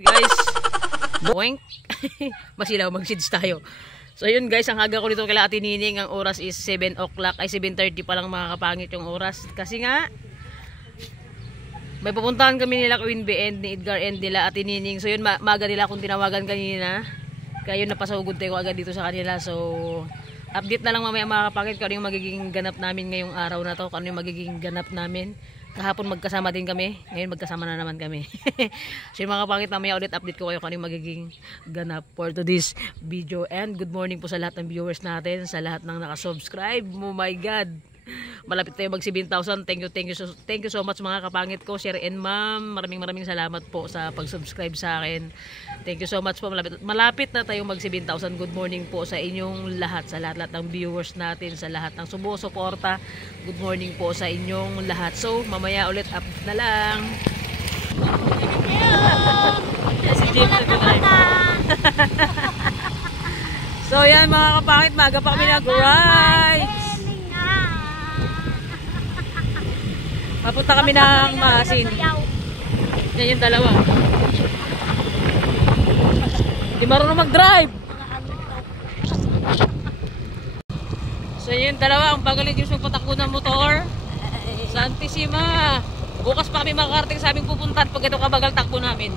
Guys, boink. Masilaw, mag-seeds tayo. So yun guys, ang aga ko dito kay Ate Nining, ang oras is 7 o'clock, ay 7:30 pa lang, mga kapangit yung oras. Kasi nga, may pupuntahan kami nila Queen B and ni Edgar and nila Ate Nining. So yun, maga nila akong tinawagan kanina. Kaya yun, napasugod tayo agad dito sa kanila. So, update na lang mamaya mga kapangit kung ano yung magiging ganap namin ngayong araw na to. Kung ano yung magiging ganap namin. Kahapon magkasama din kami, ngayon magkasama na naman kami. So mga kapangit, mamaya ulit update ko kayo kung ano yung magiging ganap for today's video. And good morning po sa lahat ng viewers natin, sa lahat ng nakasubscribe. Oh my God, malapit tayo mag 7,000. Thank you so much mga kapangit ko, Sir and Ma'am. Maraming salamat po sa pag-subscribe sa akin. Thank you so much po. Malapit na tayo mag 7,000. Good morning po sa inyong lahat, sa lahat ng viewers natin, sa lahat ng sumusuporta. Good morning po sa inyong lahat. So mamaya ulit update na lang. So yan mga kapangit, maga pa kami nag-ride. Papunta kami ng Maasin. Yan yung dalawa. Hindi marunong mag-drive. So yun yung dalawa, ang bagal yung magpatakbo ng motor. Santissima. Bukas pa kami makakarating sa aming pupuntahan pag ito kabagal takbo namin.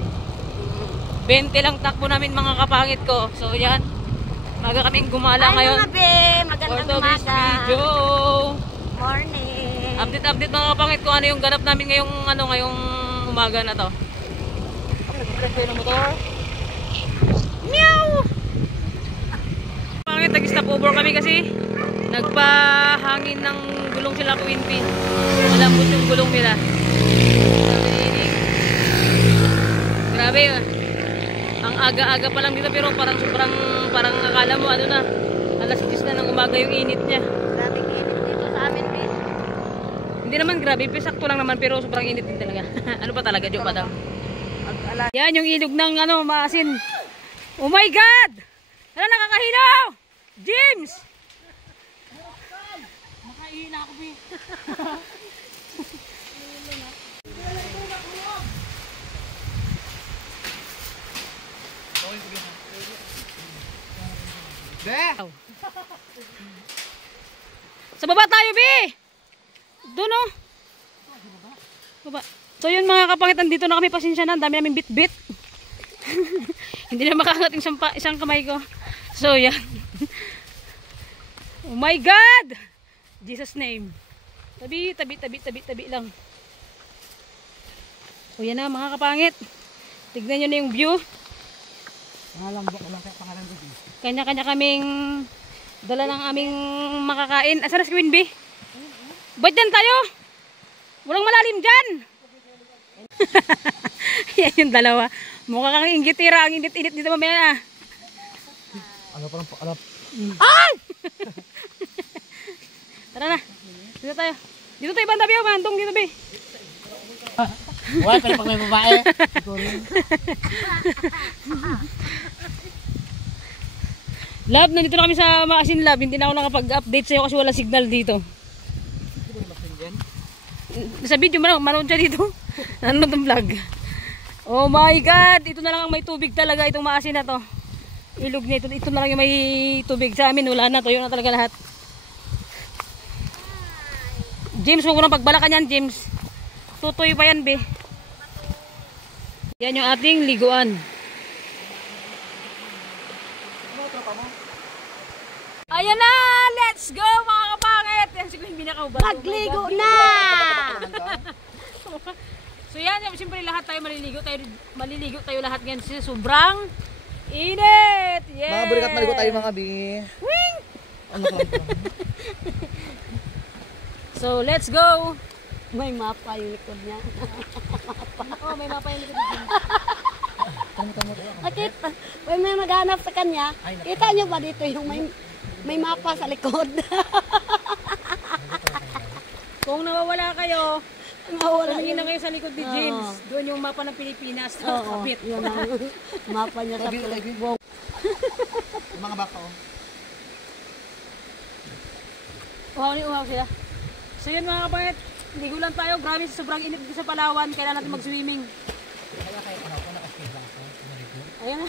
20 lang takbo namin mga kapangit ko. So yan, maga kaming gumala ngayon. Magandang umaga. Video. Morning. Update mga kapangit kung ano yung ganap namin ngayong umaga na to. Nag-press tayo ng motor. Meow! Kapangit, nag-stop over kami kasi nagpahangin ng gulong sila Queen P. Malambot yung gulong nila. Grabe yun. Ang aga-aga pa lang dito pero parang akala mo ano na, alas 10 na ng umaga yung init niya. Grabe init dito sa amin, bis. Hindi naman grabe, sakto lang naman pero sobrang init din talaga. Ano pa talaga, joke pa daw. Yan yung ilog ng Maasin. Oh my God! Hala, nakakahinaw! James! Nakahina ako, bi. Sa baba tayo, bi! Doon o. Baba. So yun mga kapangit, dito na kami, pasensya na. Ang dami namin bit-bit. Hindi na makakangat isang kamay ko. So yan. Oh my God! Jesus name. Tabi lang. O yan na mga kapangit. Tignan nyo na yung view. Kanya-kanya kaming dala ng aming makakain. Asa na si Queen B? Ba't dyan tayo? Walang malalim dyan. Yan yung dalawa. Mukha kang inggitira. Ang init-init dito mamaya na. Ano parang paalap? Ay! Tara na. Dito tayo. Dito tayo banda biyo. Bandong dito bi. Wala pala pag may babae. Love, nandito na kami sa Maasin Love. Hindi na ako nakapag-update sa'yo kasi wala signal dito. Sa video, manood siya dito. Ano itong vlog? Oh my God! Ito na lang ang may tubig talaga, itong Maasin na to. Ilog nito. Ito na lang yung may tubig. Sa amin, wala na. Tuyo na talaga lahat. James, huwag ko nang pagbalakan yan, James. Tutoy pa yan, be. Yan yung ating liguan. Ayan na! Let's go mga kapangit! Yan si Queen Binakaw. Magligo na! So yan, siyempre lahat tayo maliligo tayo lahat ngayon kasi sobrang init! Yeah! Mga bulikat maligo tayo mga bi. Wing! Ano ka? So let's go! May mapa yung likod niya. Oh, may mapa yung likod niya. Nakita, may maghanap sa kanya. Kita niyo ba dito yung may mapa sa likod? Kung nawawala kayo, tumingin na kayo sa likod ni James. Oh. Doon yung mapa ng Pilipinas. Oo, Kapit. yun ang mapa niya sa likod. Yung mga baka oh. Uhaw sila. So yun mga kapangit, ligo lang tayo. Grabe, sobrang init sa Palawan. Kailangan natin mag-swimming. Kaya ano, kung naka-speed lang ako. Ayan na.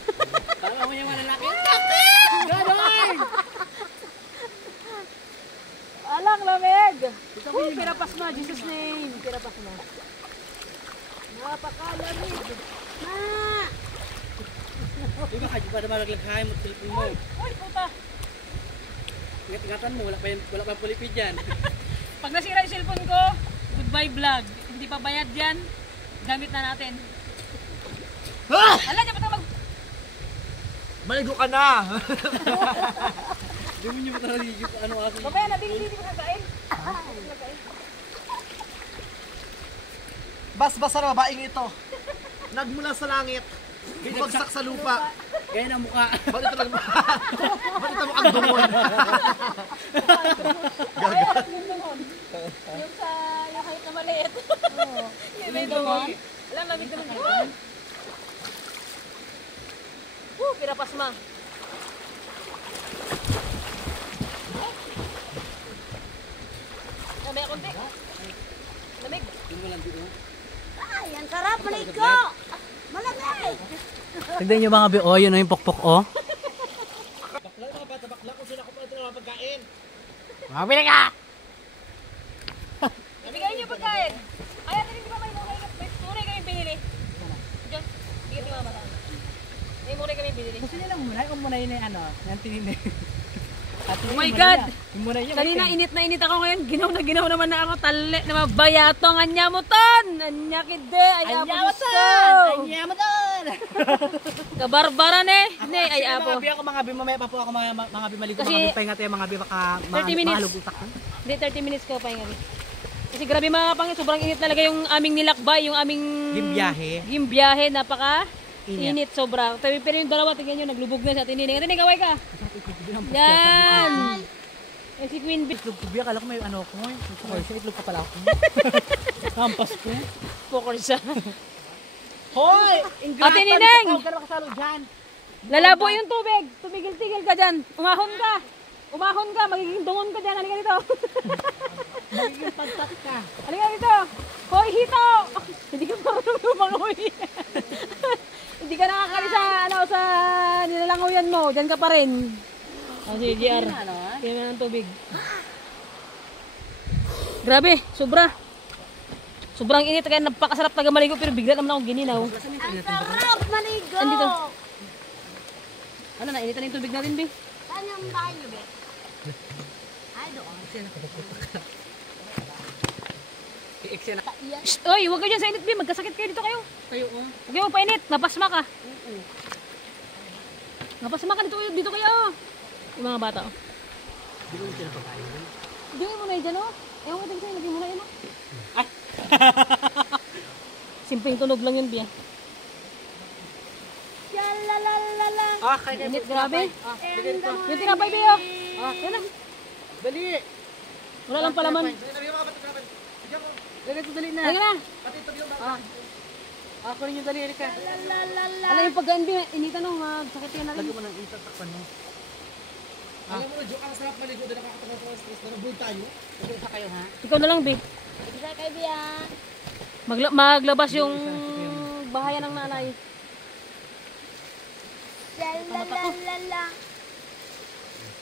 Tama mo yung malalaki. Alang lamig. Pirapas na, Jesus name. Pirapas na. Napakalamig. Ma! Iba ka, pa naman naglagay mo telepon mo. Uy, puta. Ingat-ingatan mo, wala pa pulipid yan. Pag nasira yung cellphone ko, goodbye vlog. Hindi pa bayad yan. Gamit na natin. Ha! Ala, dapat ka mag... Maligo ka na! Hindi mo nyo mataraligo pa ano aso. Babaya na, hindi ko kakain. Bas-basa na babaeng ito. Nagmula sa langit. Bumagsak sa lupa. Gaya ng mukha. Ba't ito mo ang dumon? Yung sa, yung kahit na maliit. Yung may dumon. Alam, lamig naman ko. Pirapas ma. Lamig konti. Lamig. Ay, ang sarap, maligo! Malamig! Tignan nyo mga bio, yun o yung pokpok o. Bakla mga bata, bakla kung sila kumain ito ng pagkain. Mabili ka! Nabigay niyo pagkain. Ay, ate, hindi ba may tunay kami binili? Diyan, bigyan ni mama tayo. May muna kami binili. Gusto nila muna, kung muna yun yung ano, yung tinin Oh my God! Kanina init na init ako ngayon. Ginaw naman na ako. Tali na mabayato. Anya mo ton! Anya kide! Anya mo ton! Anya mo ton! Kabarbaran eh! Ne, ay apo. Mga bi, mamaya pa po ako mga bi maligo. Kasi- Mga bi pahinga tayo, mga bi baka 30 minutes. mahalog utak ko. Hindi, 30 minutes ko pahinga. Kasi grabe mga pangit. Sobrang init talaga yung aming nilakbay. Yung aming... Yung biyahe. Napaka... Init sobra. Pero yung dalawa, tingnan nyo, naglubog na sa tinining. Ate, kaway ka! Yan! Eh, si Queen Bee. Itlog ko biya, kala ko may ano ko. Sa itlog pa pala ako. Hampas ko. Pokor siya. Hoy! Ate Nineng! Huwag ka na makasalo dyan. Lalabo yung tubig. Tumigil-tigil ka dyan. Umahon ka. Umahon ka. Magiging dungon ka dyan. Halika dito. Magiging pagtak ka. Halika dito. Hoy, hito! Hindi ka marunong lumangoy. Hindi ka nakakali sa, ano, sa nilalangoyan mo. Diyan ka pa rin. Oh, si GR. Kaya na ng tubig. Grabe, sobra. Sobrang init. Kaya napakasarap taga maligo. Pero bigla naman akong gininaw. Ang sarap, maligo! Andito. Ano na, initan yung tubig natin, Bing? Saan yung bahay niyo, Be? Ay, doon. Shh, oy, huwag kayo dyan sa init, Bing. Magkasakit kayo dito kayo. Kayo o. Huwag kayo magpainit. Napasma ka. Napasma ka dito kayo. Yung mga bata. Hindi ko sila pagkain. Hindi mo na dyan, oh. Ewan ko din sa'yo, lagyan mo na yun, oh. Ay! Simpleng tunog lang yun, Bia. Yalalala. Ah, kaya Init, grabe. And Yung tinapay, Bia, oh. Yan na. Dali! Wala lang palaman. Dali ito, dali na. Halika na. Ako rin yung dali, Erika. Lalalala. Alam yung pagkaan, Bia. Initan, oh. Magsakit ka na rin. Lagyan mo ng itak takpan mo. Alam mo na, Joke, ang sarap maligo. Dahil nakakatawa sa stress na nag-bull tayo. Nag-uisa kayo, ha? Ikaw na lang, Bia. Isa kay Bia. Maglabas yung bahayan ng nanay. Lalalala.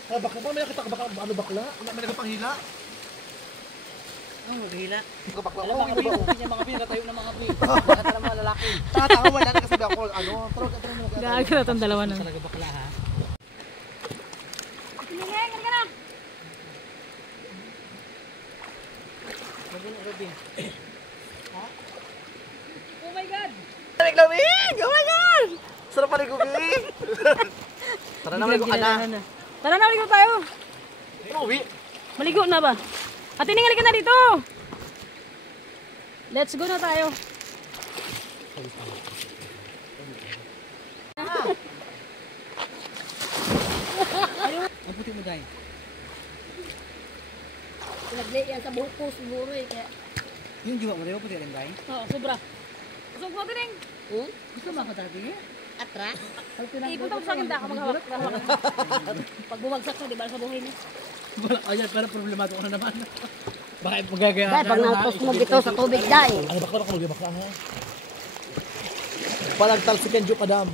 Ah, bakla ba? May nakita ka baka ano bakla? May nagpapanghila? Oh, hila. Bakla Alam ko, mga ano ba? bi, mga bi, natayo ng mga bi. Nakatala mga lalaki. Tatawa, wala na kasi ako, ano, tara mo. Gagal na itong dalawa na. Talaga bakla ha. Tingin, halika na. Sabi na Robin. Oh my God. Lamig! Oh my God! Sarap maligo, Bing! Tara na, maligo ka na. Tara na, maligo tayo. Ano, uwi? Maligo na ba? At tiningali ka na dito. Let's go na tayo. Ang puti mo dahil. Nagli yan sa buhok ko siguro eh. Kaya... Yung jiwa mo rin, puti rin dahil. Oo, sobra. Gusto ko tining. Gusto mo ako talaga niya? Atra? Ipunta mo sa akin, ako maghawak. Pag bumagsak ko, di ba sa buhay niya? Wala, ayan, pero problemado ko na naman. Baka magagaya Dahil pag naupos mo dito sa tubig dahil. Ano bakla ka, magbibakla ha? Palagtal si Kenjo Kadam.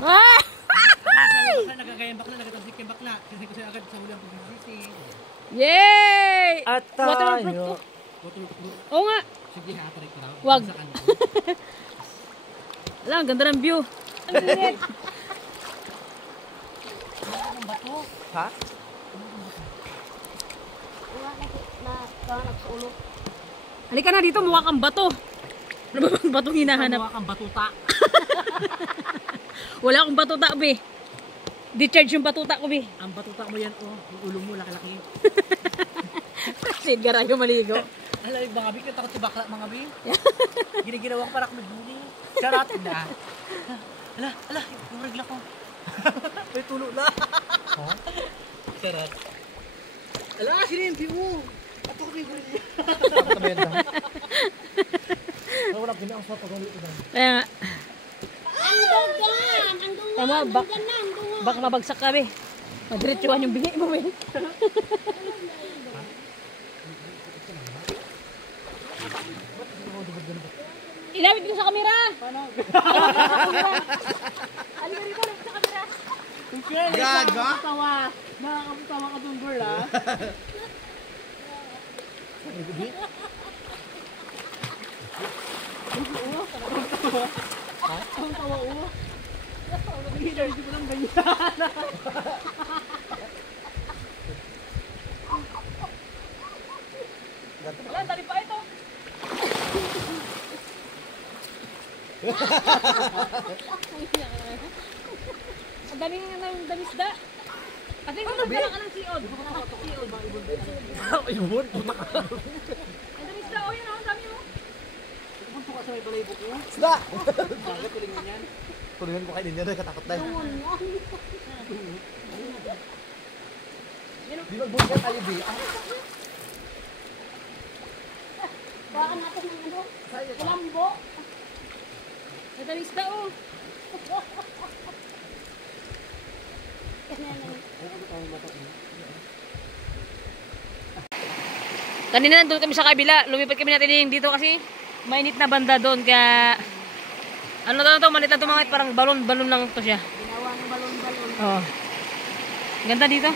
Ah! Bakla, nagagayang bakla, nagatasik yung bakla. Kasi ko siya agad sa ulang pagbibisi. Yay! At Waterproof to. Waterproof. Oo nga. Sige, hatarik ko raw. Wag. Sa kanto. Wala, ang ganda ng view. Ang init. Ha? Wala na kahanap sa ulo. Halika na dito, mukha kang bato. Ano ba bang batong hinahanap? Mukha kang batuta. Wala akong batuta, be. Di-charge yung batuta ko, be. Ang batuta mo yan, oh. Yung ulo mo, laki-laki. Kasi garayo maligo. Alam, mga bi, takot si bakla, mga bi. Giniginawa ko para ako nagbuli. Charot na. Ala, yung regla ko. May tulo na. Charot. Ala, sinimpi mo. Ato ko may gulit niya. Wala ko ang photo ko dito. Kaya nga, Ang dugan! Ang dugan! tama, Ang dugan na! Ang dugan! baka mabagsak ka, be. Madiretsuhan yung bihi mo, be. Ilawit ko sa kamera. Paano? Alibari ko sa kamera. Gaga? Nakakaputawa ka dun, girl, ha? Ang tawa, oh. Hindi ko lang ganyan. Wala, tali pa ito. Ang daming damisda. Kasi kung nagdala ka ng siod. Ayun, Ang damisda, oh yun, ang dami mo. Punto ka sa may balay buko. isda! Bakit tuling mo yan? Tulingan ko kayo din yan, nagkatakot na. Di magbunyan tayo, di. Baka natin ng ano? Lambo. Ang damisda, oh. Kanina nandun kami sa kabila, lumipat kami natin dito kasi mainit na banda doon kaya ano to, manit na tumangit parang balon lang to siya. Ginawang balon-balon. Oh. Ganda dito.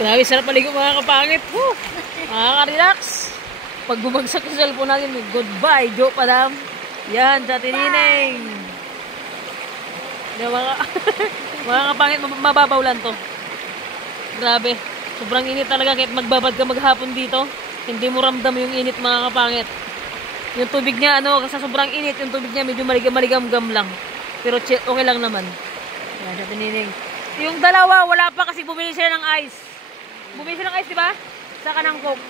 Grabe, sarap maligo mga kapangit. Woo! Makaka-relax. Pag bumagsak sa cellphone natin, goodbye, Joe Padam. Yan, sa tinineng. Mga kapangit, mababaw lang to. Grabe. Sobrang init talaga kahit magbabad ka maghapon dito. Hindi mo ramdam yung init mga kapangit. Yung tubig niya, kasi sobrang init, yung tubig niya medyo maligam-gam lang. Pero okay lang naman. Yan, sa tinining. Yung dalawa, wala pa kasi bumili sila ng ice. Bumili sila ng ice, di ba? Saka ng Coke.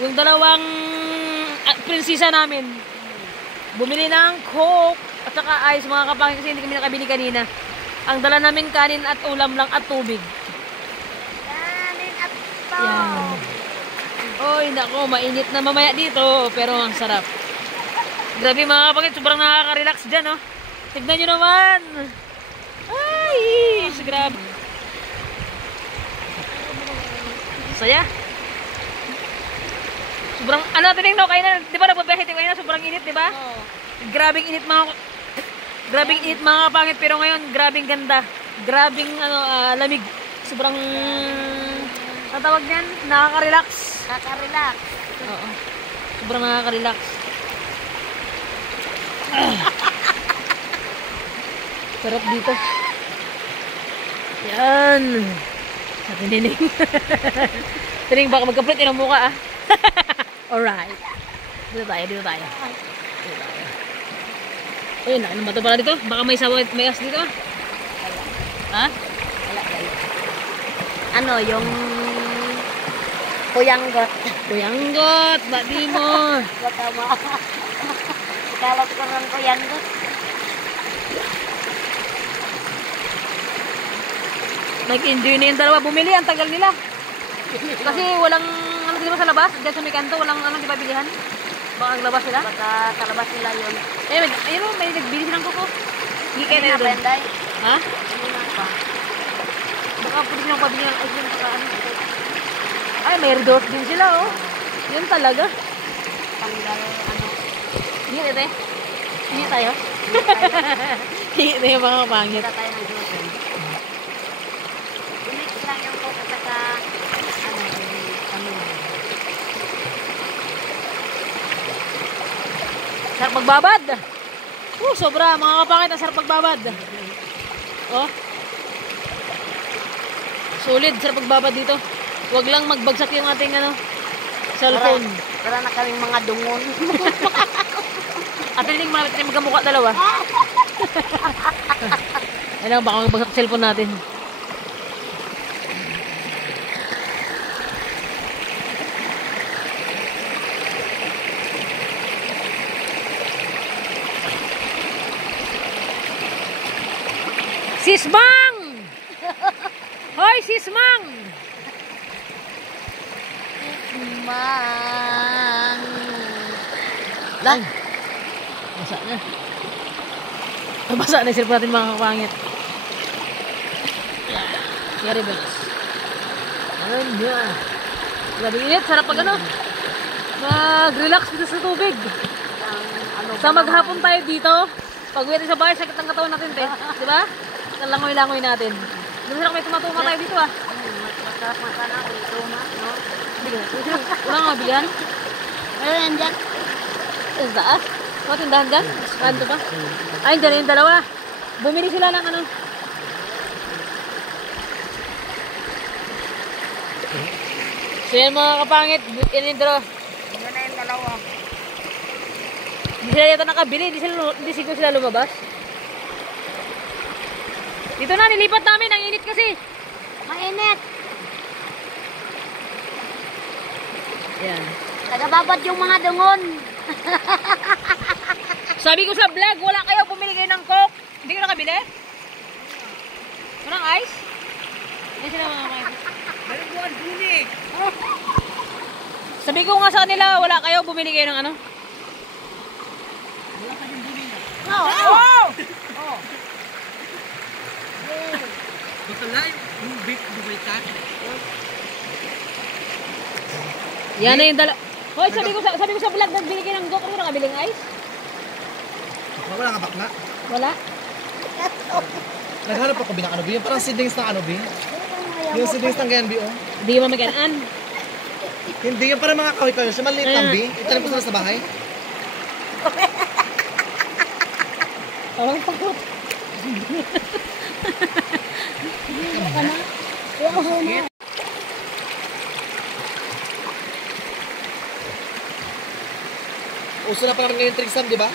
Yung dalawang prinsesa namin, bumili ng Coke at saka ice mga kapangit kasi hindi kami nakabili kanina. Ang dala namin kanin at ulam lang at tubig. Kanin at Yan. Oy, nako, mainit na mamaya dito, pero ang sarap. Grabe mga kapangit, sobrang nakaka-relax dyan, oh. Tignan nyo naman. Ay, grabe. Saya. Sobrang, tinignan ko kayo na, di ba nagpapasit kayo na, sobrang init, di ba? Oo. Grabing init mga kapangit, pero ngayon, grabing ganda. Grabing, lamig. Sobrang, ang tawag niyan, nakaka-relax. Kaka-relax. Oo. Sobrang nakaka-relax. Sarap dito. Yan. Sa tinining. Tining baka magka-print ng mukha, ah. Alright. Dito tayo. Dito tayo. Ayun, ano ba ito pala dito? Baka may sawa, may as dito, ah. Ha? Ano, yung kuyanggot. Kuyanggot, ba't di mo? Tama. Ikalat ko ng kuyanggot. Nag-enjoy na yung dalawa. Bumili, ang tagal nila. Kasi walang, di ba sa labas? Diyan sa may kanto, walang, di ba bilihan? Baka naglabas sila? Baka kalabas nila yun. Ayun, may nagbili silang kuko. Hindi kayo na doon. Benday. Ha? Ano na ba? Baka pwede silang pabili ng ice cream saka ano. Ay, may resort din sila, oh. Yun talaga. tanggal, ano. Hingi ate. Hingi tayo. Hindi tayo. Hingi tayo mga kapangit. Kita tayo ng gluten. Unit lang yung coke at saka, ano, Sarap magbabad. Sobra mga kapangit ang sarap magbabad. Oh. Solid, sarap magbabad dito. Huwag lang magbagsak yung ating ano, cellphone. Wala na kaming mga dungon. At hindi malapit na magkamukha dalawa. Ayun, baka magbagsak ang cellphone natin. Sismang! Hoy, Sismang! Mang. Lah. Basa na. Basa na yung cellphone natin mga kapangit. Yari ba? Ayan yan. Grabe init, sarap pag ano. Mag-relax dito sa tubig. Sa maghapon tayo dito. Pag uwi sa bahay, sakit ang katawan natin, te. Diba? Langoy-langoy natin. Hindi mo may tumatuma tayo dito, ah. Masarap masana ako ito, no? Wala nga bilihan. Ayun, yan dyan. Sa taas? O, tindahan dyan? Kanto pa? Ay, dyan yung dalawa. Bumili sila ng ano. So yan mga kapangit, yan yung dalawa. Yan na yung dalawa. Hindi sila dito nakabili, hindi siguro sila lumabas. Dito na, nilipat namin, ang init kasi. Mainit. Yan. Tagababad yung mga dungon. Sabi ko sa vlog, wala kayo, pumili kayo ng Coke. Hindi ko nakabili? Walang ice? Yan sila mga kapangit. Meron buwan, buni. Sabi ko nga sa kanila, wala kayo, bumili kayo ng ano? Wala ka yung buni na. Oh! Oh! Basta lang, yung beef, Dubai ka. Yan na yung dala. Hoy, sabi ko sa vlog, nagbili kayo ng Coke, ano nakabiling ice? Wala nga bakla. Wala? Naghanap ako binang ano, parang seedlings ng ano, yung seedlings ng ganyan, oh. Hindi mo magkanaan. Hindi, yung parang mga kahoy-kahoy. Siya maliit lang, itanim ko sila sa bahay. Parang takot. Uso na parang ngayon tricksam, di ba?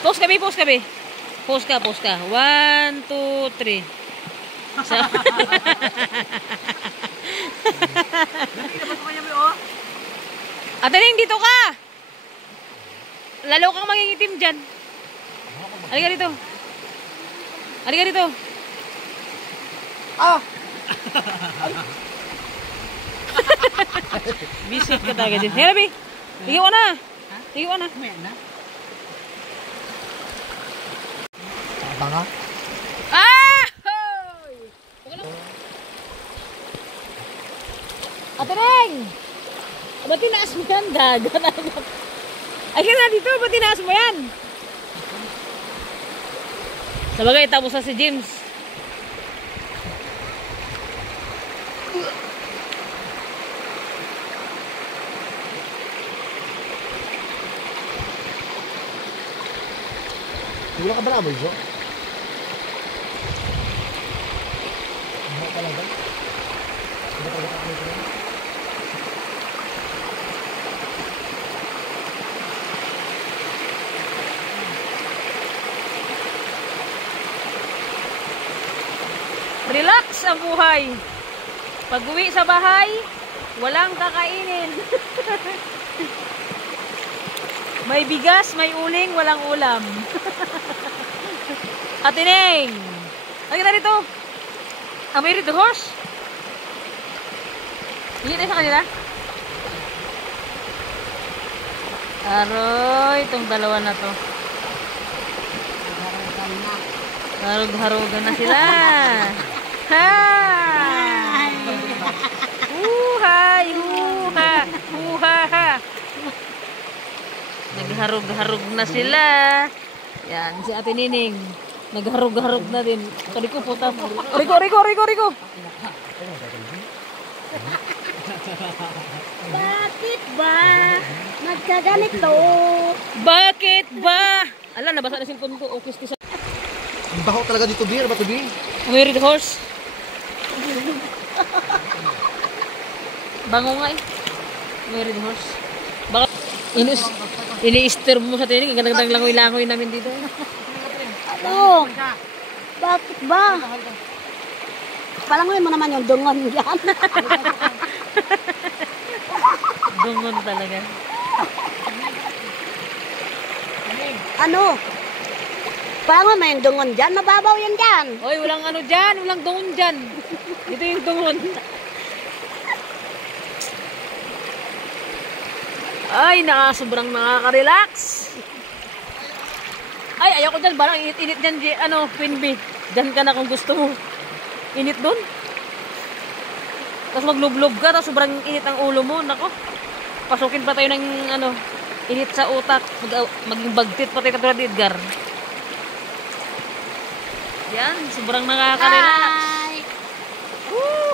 Post kami. Post ka. 1, 2, 3. Ate Ning, dito ka! Lalo kang mangingitim dyan. Halika dito. Ah! Visit ka talaga din. Hey, Rabi! Higaw ka na! Kumaya na. Banga? Ah! Hoy! Ate Ning! Ba't tinaas mo yan? Dagat. Ay ka na dito, ba't tinaas mo yan? Sabagay, tapos na si James. Wala ka ba na, Jo? Wala ka lang ba? Wala ka lang ba? Relax ang buhay. Pag uwi sa bahay, walang kakainin. May bigas, may uling, walang ulam. Ate Ning! Halika na dito. Am I read the horse? Hindi tayo sa kanila? Aroy, itong dalawa na to. Harog-harogan na sila. Ha! Huhay! Huha! Huha! Nagharog-harog na sila. Yan, si Ate Nining. Nagharog-harog na din. Riko, puta. Riko! Bakit ba nagkaganito? Bakit ba? Ala, nabasa na cellphone ko. Okay, sa... Ang baho talaga dito, Bir. Bato, Bir. Weird horse. Bango nga eh. Weird horse. Baka ini-stir mo sa tinig. Ang gandang langoy-langoy namin dito. Ano? Bakit ba? Palangoy mo naman yung dungon yan. Dungon talaga. Ano? Palangoy mo yung dungon dyan. Mababaw yan dyan. Oy, walang ano dyan. Walang dungon dyan. Dito yung dungon. Ay, sobrang nakaka-relax. Ay, ayoko dyan. Barang init-init dyan, ano, Queen Bee. Dyan ka na kung gusto mo. Init dun. Tapos maglublob ka, tapos sobrang init ang ulo mo. Nako, pasukin pa tayo ng, ano, init sa utak. Maging bagtit pa tayo katulad ni Edgar. Yan, sobrang nakaka-relax. Hi!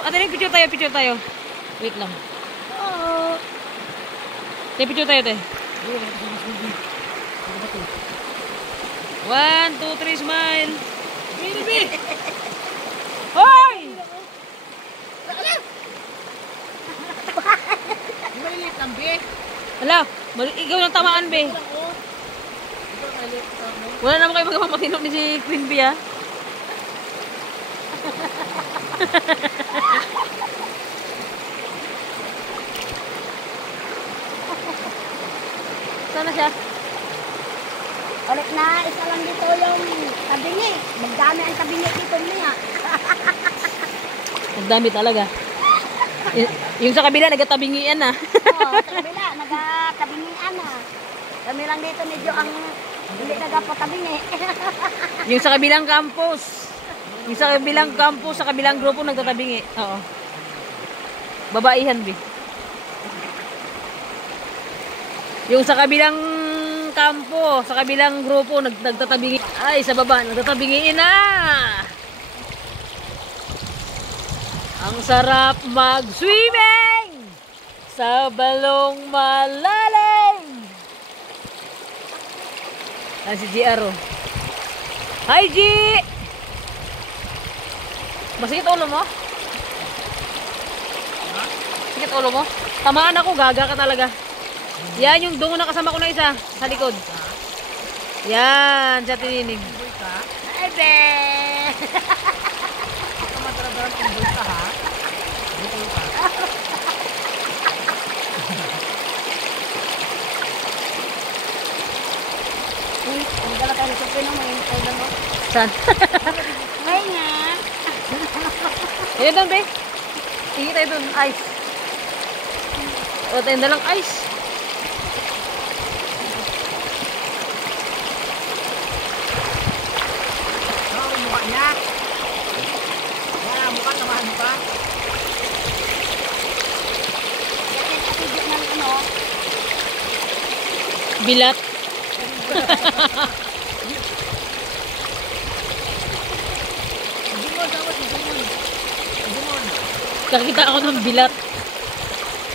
Ate, picture tayo. Wait lang. Oh. Picture tayo, te. 1, 2, 3, smile. Baby! Hoy! Malilit lang, Be. Hala, ikaw lang tamaan, be. Wala naman kayo magpapatino ni si Queen Bee, ha? Sana siya? Ulit na, isa lang dito yung tabingi. Magdami ang tabingi dito niya. Magdami talaga. Yung sa kabila, nagatabingian na. Oo, sa kabila, nagkatabingian na. Kami lang dito medyo ang hindi nagpatabingi. Yung sa kabilang campus. Yung sa kabilang campus, sa kabilang grupo, nagtatabingi. Oo. Babaihan, be. Yung sa kabilang kampo, sa kabilang grupo, nagtatabingi. Ay, sa baba, nagtatabingiin na. Ang sarap mag-swimming sa balong malalim. Ayan si GR, oh. Hi, G! Masikit ulo mo? Sikit ulo mo? Tamaan ako, gaga ka talaga. Yan yung dungo na kasama ko na isa sa likod. Yan, siya tininig. Ay, be! Matara-daran kung boy ka, ha? Dito ka. Ang gala tayo sa pino, may kailan mo. Saan? Ay nga. Ayun doon, be. Tingin tayo doon, ice. O, tayo na lang ice. Ano ang mukha niya? Yan, mukha naman mo pa. Yan yung katibig ng ano. Bilat. Dumon, dapat dumon. Dumon. Kakita ako ng bilat.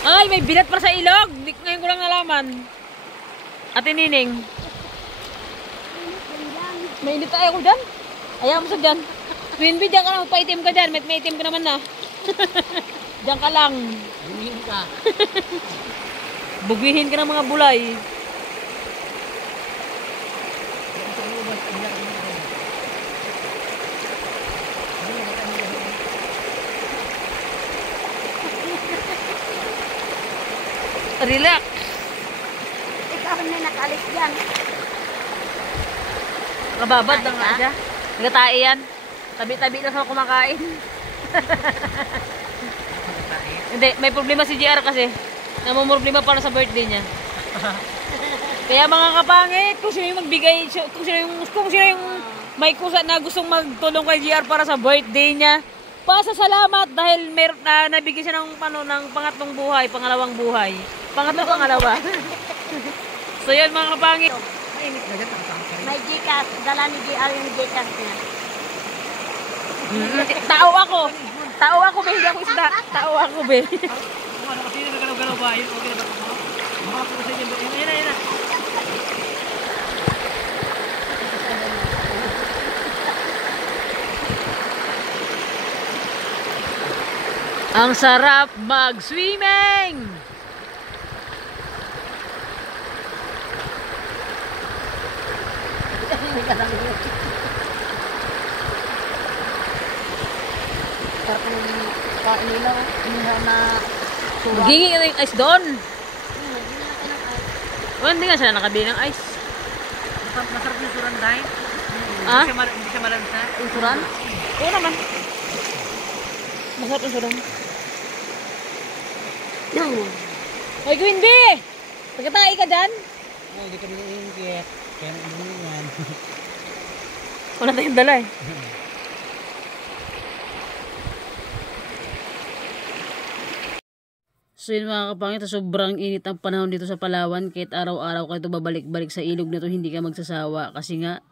Ay, may bilat para sa ilog. Ngayon ko lang nalaman. Ate Nining. May init tayo ko dyan. Ayaw mo sa dyan. Queen Bee, dyan ka lang. Paitim ka dyan. May itim ka naman na. Dyan ka lang. Bumihin ka. Bugihin ka ng mga bulay. Relax. Ikaw may nakalis dyan. Nakababad lang nga siya. Nagatae yan. Tabi-tabi lang sa kumakain. Hindi, may problema si JR kasi. Namumroblema para sa birthday niya. Kaya mga kapangit, kung sino yung magbigay, kung sino yung may kusa na gustong magtulong kay GR para sa birthday niya, pasasalamat dahil nabigyan siya ng pangatlong buhay, pangalawang buhay. Pangalawa. So yun mga kapangit. May Gcash, dala ni GR yung Gcash niya. Tao ako be, hindi ako isda. Tao ako be. Ano kasi nagalaw-galaw ba? Yun, okay na ba ito? Mga po sa inyo. Yan na. Ang sarap mag-swimming! Sarap ng kain nila. Inihaw na suwa. Gingi ka yung ice doon. Hindi nga sila nakabili ng ice. Masarap yung suran dahil. Ah? Hindi siya malansa. Insuran? Oo naman. Masarap yung suran. Hoy, Queen B! Pagkatay ka dyan? Ay, hindi kami naiingkit. Kaya naiingkit yan. Wala tayong dala eh. So yun mga kapangit, sobrang init ang panahon dito sa Palawan. Kahit araw-araw ka ito babalik-balik sa ilog na to, hindi ka magsasawa. Kasi nga,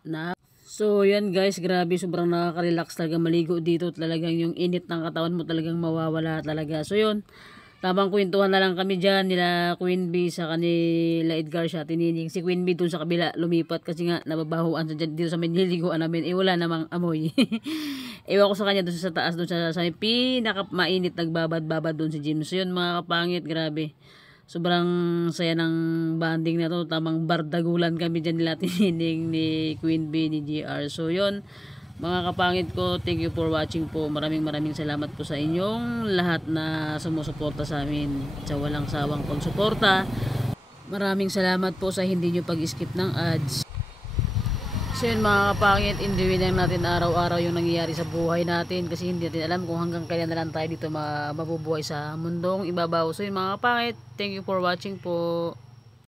So yan guys, grabe, sobrang nakaka-relax talaga maligo dito. Talagang yung init ng katawan mo talagang mawawala talaga. So yun, tamang kwentuhan na lang kami dyan nila Queen B sa kanila Edgar siya tinining. Si Queen B dun sa kabila lumipat kasi nga nababahuan sa dito sa may niliguan namin. Wala namang amoy. Ewan ko sa kanya dun sa taas, dun sa pinaka mainit nagbabad-babad dun si Jim. So yun mga kapangit, grabe. Sobrang saya ng banding na to. Tamang bardagulan kami dyan nila tinining ni Queen B, ni GR. So yun mga kapangit ko, thank you for watching po. Maraming salamat po sa inyong lahat na sumusuporta sa amin sa walang sawang pagsuporta. Maraming salamat po sa hindi nyo pag-skip ng ads. So yun mga kapangit, enjoy lang natin araw-araw yung nangyayari sa buhay natin kasi hindi natin alam kung hanggang kailan na lang tayo dito mabubuhay sa mundong ibabaw. So yun mga kapangit, thank you for watching po.